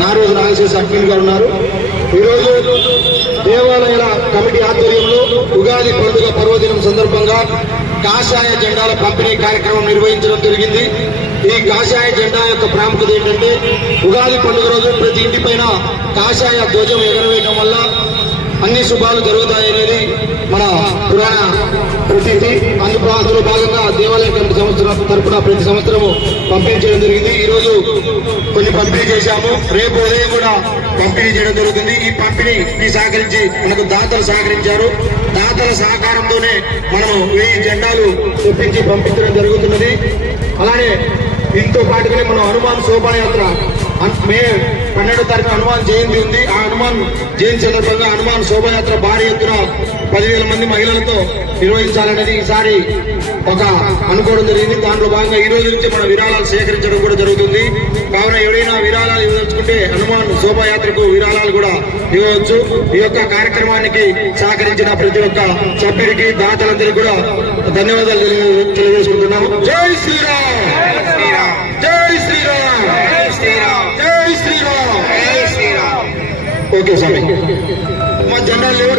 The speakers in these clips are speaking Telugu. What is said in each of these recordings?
నారోజు నాగశేష అడ్మిన్ గా ఉన్నారు. ఈరోజు దేవాలయాల కమిటీ ఆధ్వర్యంలో ఉగాది పండుగ పర్వదినం సందర్భంగా కాషాయ జెండాల పంపిణీ కార్యక్రమం నిర్వహించడం జరిగింది. ఈ కాషాయ జెండా యొక్క ప్రాముఖ్యత ఏంటంటే ఉగాది పండుగ రోజు ప్రతి ఇంటి పైన కాషాయ ధ్వజం ఎగరవేయడం వల్ల అన్ని శుభాలు జరుగుతాయనేది మన పురాణ ప్రతీతి. అందులో భాగంగా దేవాలయ కమిటీ సంవత్సరం తరఫున ప్రతి సంవత్సరము పంపిణీ చేయడం జరిగింది. ఈ రోజు కొన్ని పంపిణీ చేశాము. రేపు ఉదయం కూడా పంపిణీ చేయడం జరుగుతుంది. ఈ పంపిణీకి సహకరించి మనకు దాతలు సహకరించారు. దాతల సహకారంతోనే మనము 1000 జెండాలు తెప్పించి పంపించడం జరుగుతున్నది. అలానే దీంతో పాటుగానే మనం హనుమాన్ శోభాయాత్ర మే 12వ తారీఖు హనుమాన్ జయంతి ఉంది. ఆ హనుమాన్ జయంతి సందర్భంగా హనుమాన్ శోభాయాత్ర భారీ ఎత్తున 10,000 మంది మహిళలతో నిర్వహించాలనేది ఈసారి ఒక అనుకోవడం జరిగింది. దాంట్లో భాగంగా ఈ రోజు నుంచి మన విరాళాలు సేకరించడం కూడా జరుగుతుంది. కావున ఎవరైనా విరాళాలు ఇవ్వదలుచుకుంటే హనుమాన్ శోభాయాత్రకు విరాళాలు కూడా ఇవ్వవచ్చు. ఈ యొక్క కార్యక్రమానికి సహకరించిన ప్రతి ఒక్క సభ్యుడికి దాతలందరికీ కూడా ధన్యవాదాలు తెలియజేసుకుంటున్నాము. జై శ్రీరామ్, జై శ్రీరామ్, జై శ్రీరామ్, జై శ్రీరామ్, జై శ్రీరామ్. ఓకే స్వామి, మా జెండాలు లేవు.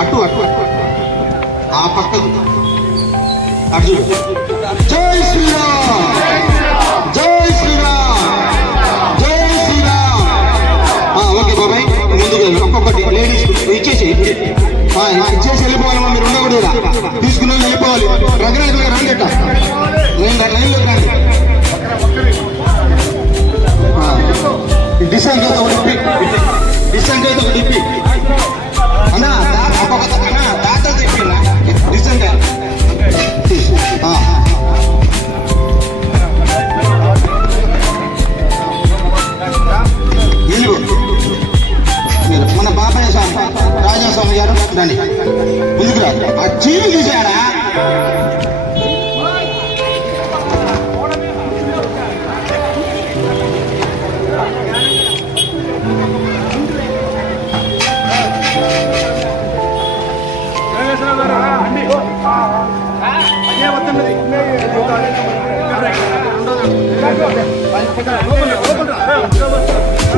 అటు అటు ఆ పక్కకు అటు. జై శ్రీరామ్, జై శ్రీరామ్, జై శ్రీరామ్. ఓకే బాబాయ్, ముందుగా ఒక్కొక్కటి లేడీస్ ఇచ్చేసి వెళ్ళిపోవాలమ్మా. మీరు ఉండకూడదు, తీసుకున్న వెళ్ళిపోవాలి. రకరకాలుగా రండి, అట్ట లైన్లో రండి. డిసైన్ చేత ఒక డిప్పి అన్నా దాతలు చెప్పినా డిసైన్ మన బాబాయ్ స్వామి రాజాస్వామి గారు రండి ముందుకు రా. ఆ చీని చూసారా?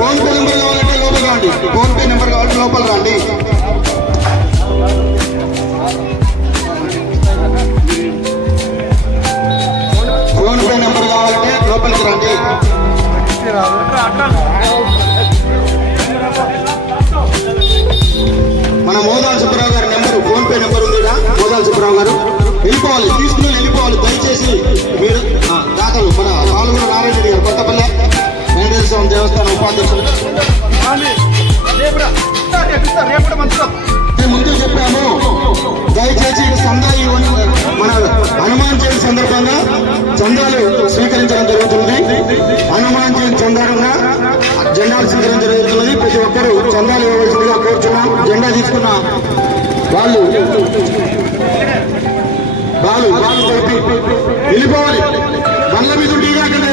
ఫోన్ పే నెంబర్ కావాలంటే లోపల రండి. ఫోన్ పే నెంబర్ కావాలంటే లోపల రండి. ఫోన్ పే నెంబర్ కావాలంటే లోపలికి రండి. మన మోదాల సుబ్బారావు గారి నెంబరు, ఫోన్ పే నెంబర్ ఉందిగా. మోదాల సుబ్బారావు గారు వెళ్ళిపోవాలి, తీసుకుని వెళ్ళిపోవాలి. దయచేసి మీరు దాతలు మన పాల్గొన నారాయణ రెడ్డి గారు, కొత్తపల్లె వెంకటేశ్వర స్వామి దేవస్థానం ఉపాధ్యక్షులు. ముందు చెప్పాము, దయచేసి సందా మన హనుమాన్ జయంతి సందర్భంగా చందాలు స్వీకరించడం జరుగుతుంది. హనుమాన్ జయంతి సందర్భంగా జెండాలు స్వీకరించడం జరుగుతున్నది. ప్రతి ఒక్కరూ చందాలు ఇవ్వవలసిందిగా కోరుచున్నాం. జెండా తీసుకున్న వాళ్ళు వెళ్ళిపోవాలి. బండ్ల మీద ఉండి కాకుండా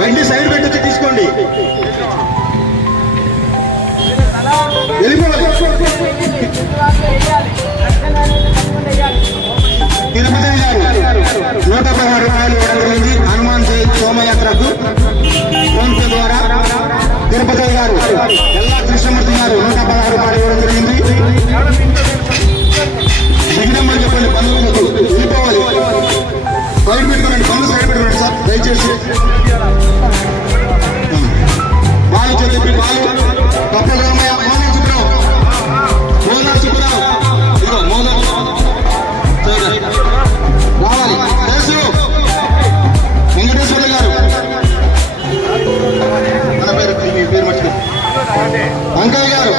బండి సైడ్ పెట్టి తీసుకోండి, వెళ్ళిపోవాలి. తిరుపతి గారు 116 రూపాయలు ఇవ్వడం జరిగింది హనుమాన్ జయంతి శోభయాత్రకు ఫోన్ పే ద్వారా. తిరుపతి గారు ఎల్లా కృష్ణమూర్తి గారు 116 రూపాయలు ఇవ్వడం జరిగింది. దిగినమ్మని చెప్పండి, పనులకు వెళ్ళిపోవాలి. సైడ్ పెట్టుకోండి, పనులు సైడ్ పెట్టుకోండి సార్ దయచేసి. బాలు చెప్పి బాలు కప్పల రామయ్య, మోదల్ సుబ్రావు, మోదల్ సుబ్రావు, ఇదిగో మోదల్ రావాలి. వెంకటేశ్వర గారు, మన పేరు మీ పేరు మర్చిపోయి అంకయ్య గారు,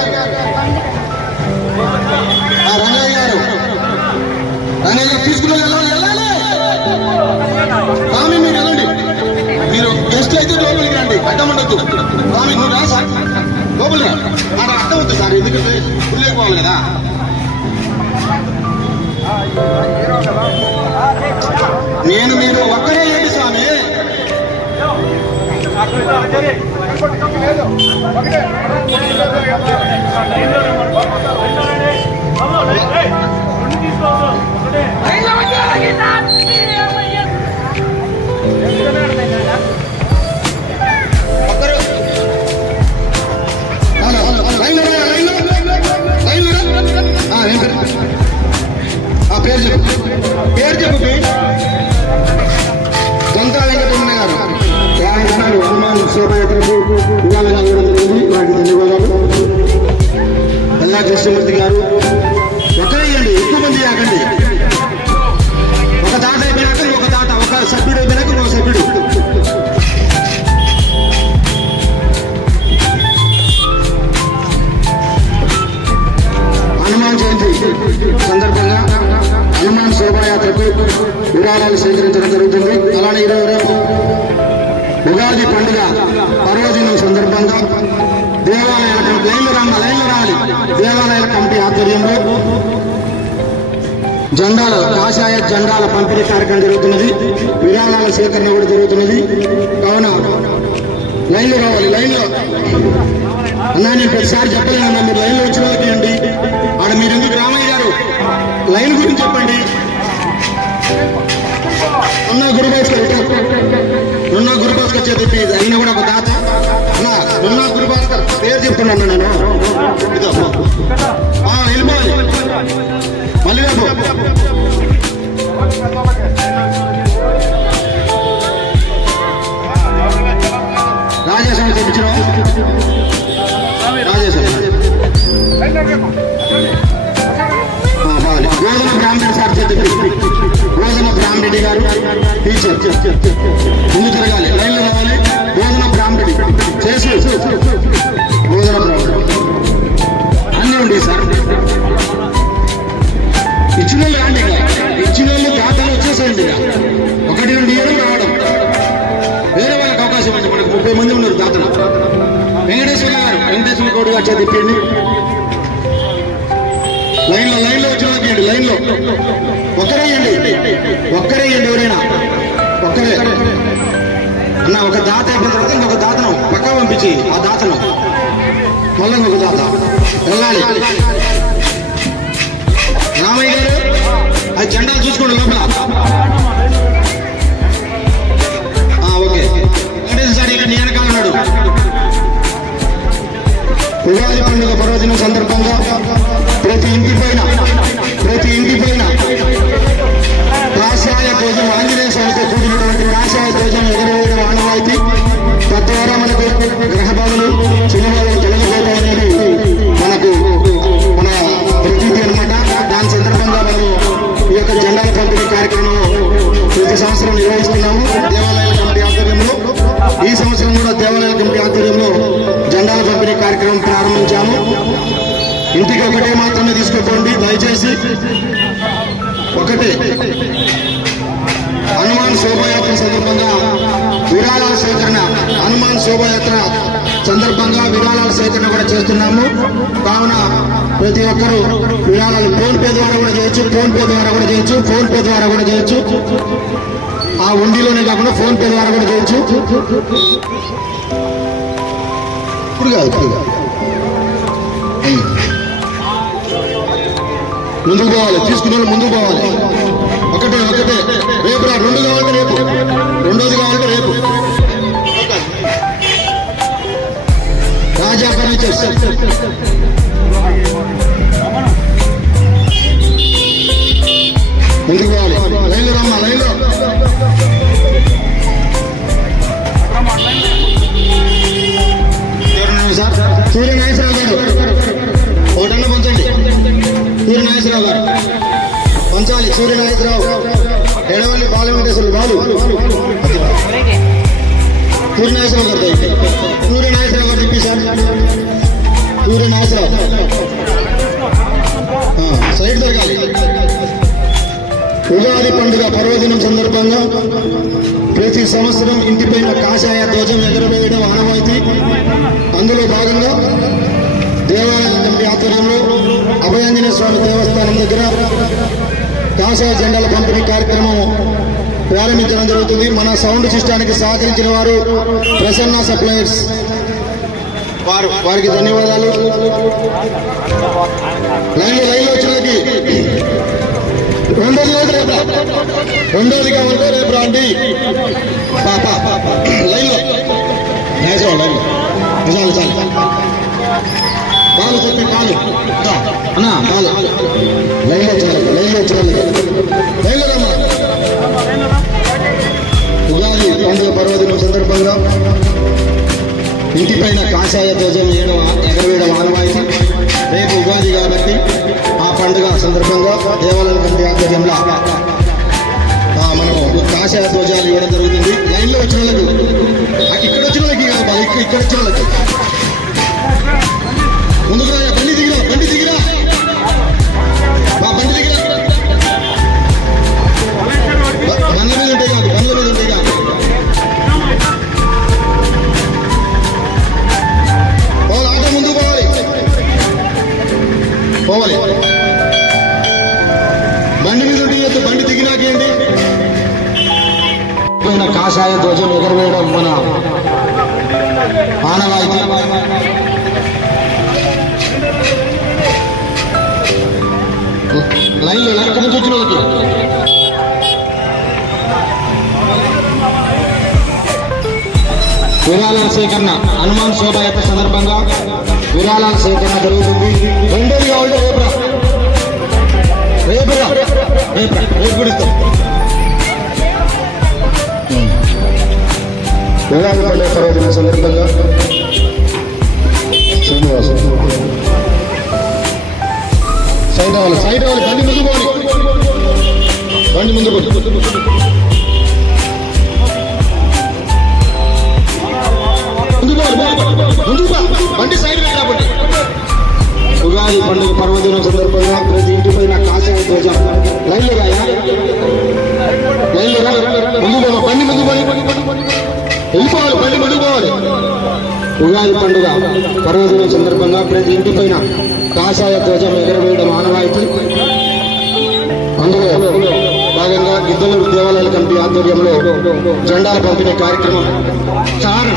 రంగయ్య గారు, రంగయ్య గారు తీసుకుని వెళ్ళాలి. స్వామి మీరు వెళ్ళండి, మీరు గెస్ట్ అయితే లోపలికి రండి, అడ్డం ఉండొద్దు. స్వామి నువ్వు రా సార్, లోపలికి రా. నాకు అడ్డం వద్దు సార్, ఎందుకంటే పుల్లేకపోవాలి కదా. నేను మీరు ఒక్కరే ఏంటి స్వామి? చెప్పి గంగా వెంకటరమణ గారు 50 జనాలు హనుమాన్ శోభయాత్రకు విరాళంగా ఇవ్వడం జరిగింది. వారికి ధన్యవాదాలు. ఎల్లా కృష్ణమూర్తి గారు ఒకరే ఇవ్వండి, ఎక్కువ మంది ఆగండి. ఒక దాట అయిపోయినాక ఒక దాట, ఒక సభ్యుడు అయిపోయినాక ఒక సభ్యుడు. హనుమాన్ జయంతి సందర్భంగా హనుమాన్ శోభాయాత్రకు విరాళాలు స్వీకరించడం జరుగుతుంది. అలానే ఈరోజు రేపు ఉగాది పండుగ పర్వదినం సందర్భంగా దేవాలయాల లైన్లు రావాలి దేవాలయాల కమిటీ ఆధ్వర్యంలో జెండాల కాషాయ జెండాల పంపిణీ కార్యక్రమం జరుగుతున్నది. విరాళాల సేకరణ కూడా జరుగుతున్నది. కావున లైన్లు రావాలి. లైన్లో అన్నా నేను ప్రతిసారి చెప్పలేనన్నా, మీరు లైన్లో వచ్చిన వాళ్ళకి ఆడ మీరు ఎందుకు రామయ్య గారు లైన్ గురించి చెప్పండి. నున్న గురుభాస్కర్ చెప్పి అయినా కూడా ఒక దాత నున్న గురుభాస్కర్ పేరు చెప్తున్నాను నేను. వెళ్ళిపోవాలి మళ్ళీ రేపు రాజేశ్వరం తెప్పించిన గోధుమ బ్రాహ్మణి సార్ చెప్పి గోధుమ బ్రాహ్మణి గారు టీచర్ ముందు తిరగాలి, లైన్లో రావాలి. గోధుమ బ్రాహ్మణి చేసి గోధుమ బ్రాహ్మణి అన్నీ ఉండే సార్. ఇచ్చిన వాళ్ళు రాండి, ఇచ్చిన వాళ్ళు ఖాతాలు వచ్చేసేయండి. ఒకటి నుండి ఇవ్వడం రావడం, వేరే వాళ్ళకి అవకాశం ఉంది. మనకు 30 మంది ఉన్నారు దాతలు. వెంకటేశ్వర గౌడ్ గారు చెప్పండి. లైన్లో వచ్చిన వాళ్ళకి లైన్లో ఒక్కరే ఇవ్వండి ఎవరైనా ఒక్కరే. అన్న ఒక దాత అయిపోయిన తర్వాత ఇంకొక దాతను పక్కా పంపించి ఆ దాతను మళ్ళీ ఇంకొక దాత వెళ్ళాలి. రామయ్య గారు అది జెండాలు చూసుకోండి లోపల. ఓకే వెంకటేశ్వర సార్ ఇక్కడ వెనకాలన్నాడు. ఉగాది పండుగ పర్వదినం సందర్భంగా ప్రతి ఇంటి పైన కాషాయ ధ్వజం, ఆంజనేయ స్వామితో కూడినటువంటి కాషాయ ధ్వజం ఎగరవేయడం ఆనవాయితీ. తద్వారా మనకు గ్రహబాధలు చిన్నబాధలు తొలగిపోతాయి అనేది మన ప్రతీతి అనమాట. దాని సందర్భంగా మనము ఈ యొక్క జెండాల పంపిణీ కార్యక్రమం ప్రతి సంవత్సరం నిర్వహిస్తున్నాము దేవాలయాల కమిటీ ఆధ్వర్యంలో. ఈ సంవత్సరం కూడా దేవాలయాల కమిటీ ఆధ్వర్యంలో జెండాల పంపిణీ కార్యక్రమం ప్రారంభించాము. ఇంటికి ఒకటే మాత్రమే తీసుకోండి దయచేసి. ఒకటే హనుమాన్ శోభాయాత్ర సందర్భంగా విరాళాల సేకరణ, హనుమాన్ శోభాయాత్ర సందర్భంగా విరాళాల సేకరణ కూడా చేస్తున్నాము. కావున ప్రతి ఒక్కరూ విరాళాలు ఫోన్ పే ద్వారా కూడా చేయొచ్చు. ఆ ఉండిలోనే కాకుండా ఫోన్ పే ద్వారా కూడా చేయొచ్చు. ఇప్పుడు కాదు ముందుకు పోవాలి, తీసుకునే వాళ్ళు ముందుకు పోవాలి. ఒకటే రేపు రా, 2 కావాలంటే రేపు, 2వది కావాలంటే రేపు. రాజా ఫర్నిచర్స్ ముందుకు పోవాలి. లైన్లో రమ్మా, లైన్లో సార్. సూర్యనాగేశ్వరరావు గారు ఒకటన్నా పంచండి. సూర్యనాగేశ్వరరావు గారు పంచాలి. సూర్యనాగేశ్వరరావు ఎడవల్లి బాలవెంకటేశ్వరులు బాలు సూర్యనాగేశ్వరరావు గారు చెప్పి సార్. సూర్యనాగేశ్వరరావు సైడ్ జరగాలి. ఉగాది పండుగ పర్వదినం సందర్భంగా ప్రతి సంవత్సరం ఇంటిపైన కాషాయ ధ్వజం ఎగరవేయడం ఆనవాయితీ. అందులో భాగంగా దేవాలయ కమిటీ ఆధ్వర్యంలో అభయాంజనేయ స్వామి దేవస్థానం దగ్గర కాషాయ జెండాల పంపిణీ కార్యక్రమం ప్రారంభించడం జరుగుతుంది. మన సౌండ్ సిస్టానికి సహకరించిన వారు ప్రసన్న సప్లయర్స్, వారికి ధన్యవాదాలు. లైన్లో వచ్చినకి రెండోది కావాలంటే రేపు రండి. లైన్లో చాలు పాలు చెప్పి పాలు అన్నా పాలు లైన్లోరమ్మా. ఉగాది పండుగ పర్వదినం సందర్భంగా ఇంటిపైన కాషాయ ధ్వజం ఎగరవేయడం ఆనవాయితీ. రేపు ఉగాది కాబట్టి ఆ పండుగ సందర్భంగా దేవాలయం కమిటీ ఆధ్వర్యంలో మనము కాషాయ ధ్వజాలు ఇవ్వడం జరుగుతుంది. లైన్లో వచ్చిన వాళ్ళకి ఇక్కడ వచ్చిన వాళ్ళకి కావాలి, ఇక్కడ వచ్చిన వాళ్ళకి ముందుకు రా. బండి దిగిరా బండి దిగిరా బండి దిగిరా. బండ్ల మీద ఉంటాయి కాదు, బండ్ల మీద ఉంటాయి కాదు. పోవాలి, ఆటో ముందుకు పోవాలి. బండి మీద ఉంటే బండి దిగినాకేంటి. కాషాయ ధ్వజం ఎగరవేయడం మన ఆనవాయితీ. లైన్లో ఎక్కడి నుంచి వచ్చిన వాళ్ళకి విరాళాల సేకరణ హనుమాన్ శోభాయాత్ర సందర్భంగా విరాళాల సేకరణ జరుగుతుంది. రెండోది కావాలంటే రేపు గుడిస్తాం. ఉగాది పండుగ పర్వదిన సందర్భంగా శ్రీనివాసం సైడ్ అవ్వాలి బండి ముందు పోవాలి. బండి సైడ్ కాబట్టి ఉగాది పండుగ పర్వదినం సందర్భంగా ప్రతి ఇంటిపైన కాషాయ ధ్వజం లైన్లో ముందు బండి ముందు వెళ్ళిపోవాలి, బండి ముందుకు పోవాలి. ఉగాది పండుగ పర్వదినం సందర్భంగా ప్రతి ఇంటిపైన కాషాయ ధ్వజం ఎగరవేయడం ఆనవాయితీ. అందులో భాగంగా గిద్దలూరు దేవాలయాల కమిటీ ఆధ్వర్యంలో జెండాల పంపిణీ కార్యక్రమం. సార్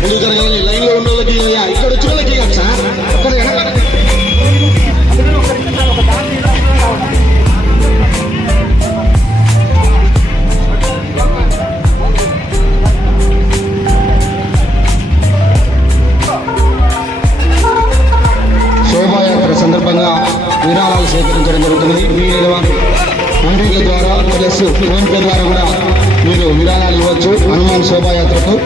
ముందు జరగాలి. లైన్లో ఉన్న వాళ్ళకి ఇక్కడ వచ్చిన వాళ్ళకి కాదు సార్, అక్కడ శోభాయాత్ర సందర్భంగా విరాళాలు సేకరించడం జరుగుతుంది. మీరు వంటిల ద్వారా ప్లస్ ఫోన్పే ద్వారా కూడా మీరు విరాళాలు ఇవ్వచ్చు హనుమాన్ శోభాయాత్రకు.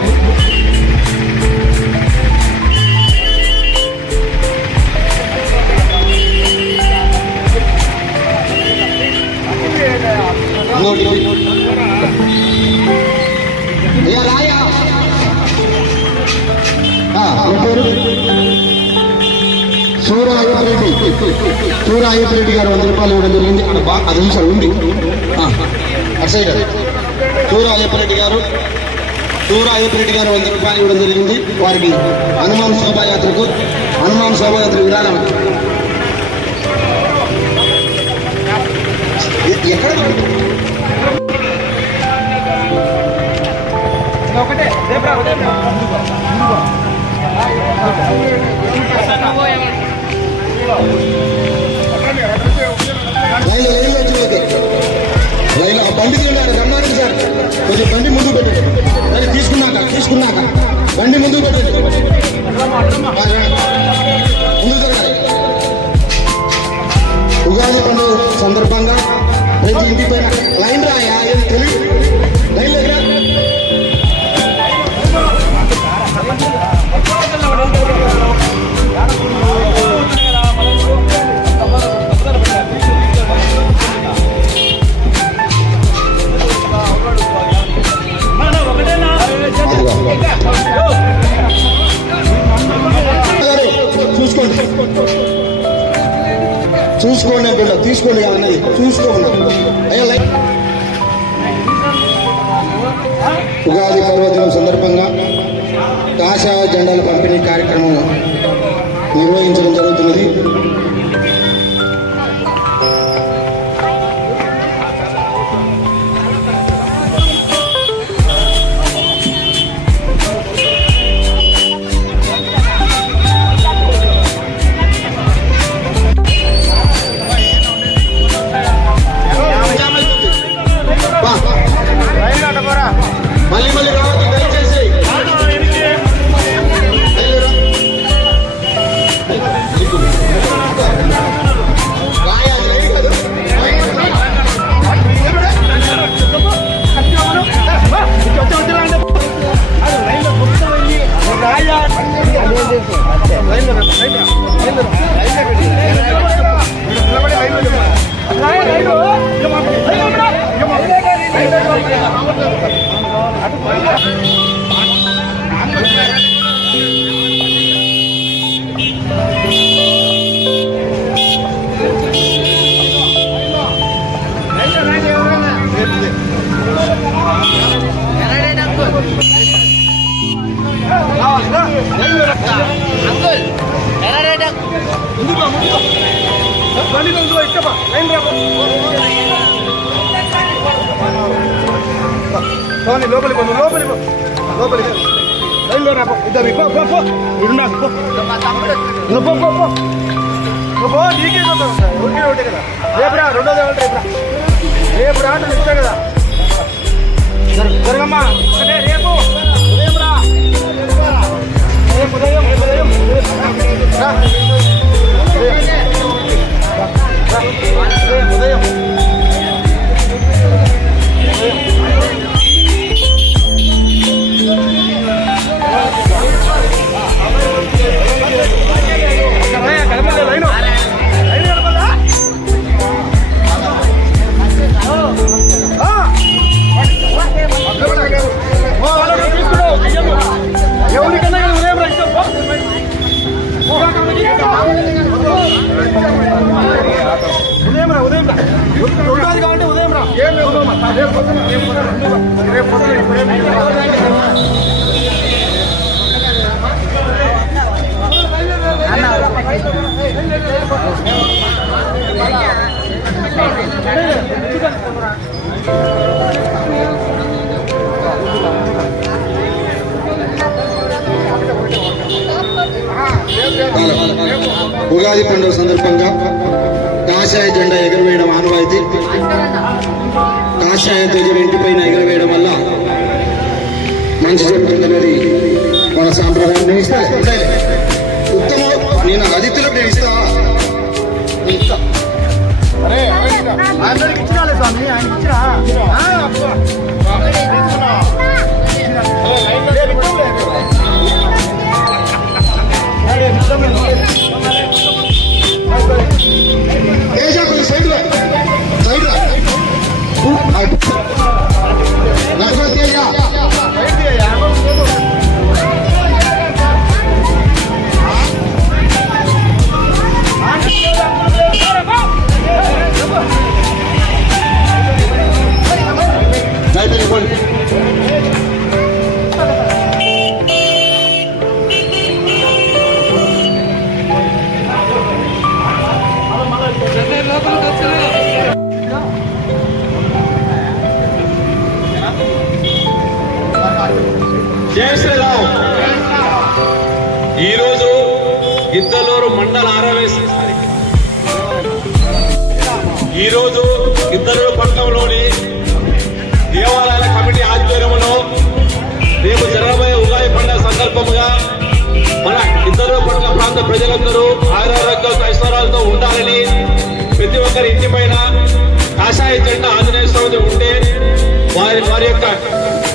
సూర అయ్యప్పరెడ్డి గారు 100 రూపాయలు ఇవ్వడం జరిగింది. అక్కడ బాగా 10 నిమిషాలు ఉంది అటు సైడ్. సూర అయ్యప్పరెడ్డి గారు 100 రూపాయలు ఇవ్వడం జరిగింది. వారికి హనుమాన్ శోభాయాత్ర విరాళం. ఎక్కడ ఒకటే బండి రమ్మానికి సార్ కొంచెం బండి ముందు పెట్టండి. తీసుకున్నాక బండి ముందు పెట్టండి. ముందు జరగాలి. ఉగాది పండుగ సందర్భంగా ప్రతి ఇంటి పైన లైన్ రాయా ఏం తెలియదు. లైన్ దగ్గర చూసుకోండి బిడ్డ, తీసుకోండి అన్నది చూసుకోండి. ఉగాది పర్వదినం సందర్భంగా కాషాయ జెండాల పంపిణీ కార్యక్రమం నిర్వహించడం జరుగుతున్నది. లోపలికి లైన్లో రా ఇద్దరు నువ్వు నీకే ఒకటే ఒకటే కదా రేపురా రెండోది రేపురా రేపు రా అంటే ఇస్తా కదా జరగమ్మా ఒకటే రేపు ఉదయం రా రేపు ఉదయం ఉదయం ఉగాది పండుగ సందర్భంగా కాషాయ జెండా ఎగురవేయడం ఆనవాయితీ. కాషాయ ధ్వజం ఇంటిపైన ఎగురవేయడం వల్ల మంచి జరుగుతుందనేది మన సాంప్రదాయం. నేను ఇస్తా ఉత్తమ నేను అతిథులకు నేను ఇస్తా అందరికి ఇచ్చినాలే స్వామి ఆయన ఇచ్చినా జై శ్రీరామ్. ఈరోజు గిద్దలూరు మండల ఈరోజు గిద్దలూరు పట్టణంలోని దేవాలయాల కమిటీ ఆధ్వర్యంలో రేపు జరగబోయే ఉగాది పండుగ సందర్భంగా మన గిద్దలూరు పట్టణ ప్రాంత ప్రజలందరూ ఆయురారోగ్యాలతో ఐశ్వర్యాలతో ఉండాలని ప్రతి ఒక్కరి ఇంటి పైన కాషాయ జెండా ఆంజనేయ స్వామి ఉంటే వారి యొక్క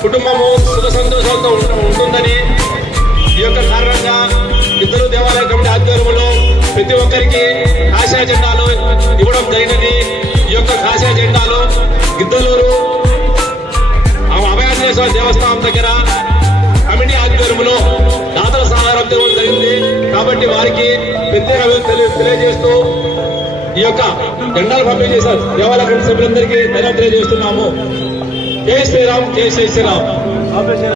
కుటుంబము సుఖ సంతోషాలతో ఉంటుందని ఈ యొక్క కారణంగా ఇద్దరు దేవాలయ కమిటీ ఆధ్వర్యంలో ప్రతి ఒక్కరికి కాషాయ జెండాలు ఇవ్వడం జరిగినది. ఈ యొక్క కాషాయ జెండాలు గిద్దలూరు అభయాంజనేయ స్వామి దేవస్థానం దగ్గర కమిటీ ఆధ్వర్యంలో దాతల సహాయం జరిగింది. కాబట్టి వారికి ప్రత్యేక తెలియజేస్తూ ఈ యొక్క జెండాలు పంపిణీ చేశారు. దేవాలయ కమిటీ సభ్యులందరికీ ధన్యవాదాలు తెలియజేస్తున్నాము. జై శ్రీరామ్, జై శ్రీరామ్.